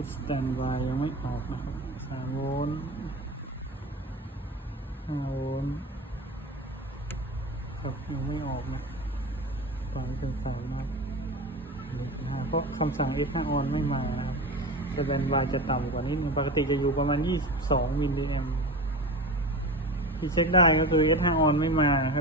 ชุดสแตนด์บายยังไม่ออกนะครับ3 โวลต์5 โวลต์ครับยังไม่ออกนะตอนนี้เป็นสายมากเพราะคำสั่ง F5 on ไม่มาครับสแตนด์บายจะต่ำกว่านี้ปกติจะอยู่ประมาณ22 มิลลิแอมป์ที่เช็คได้ก็คือ F5 on ไม่มาครับ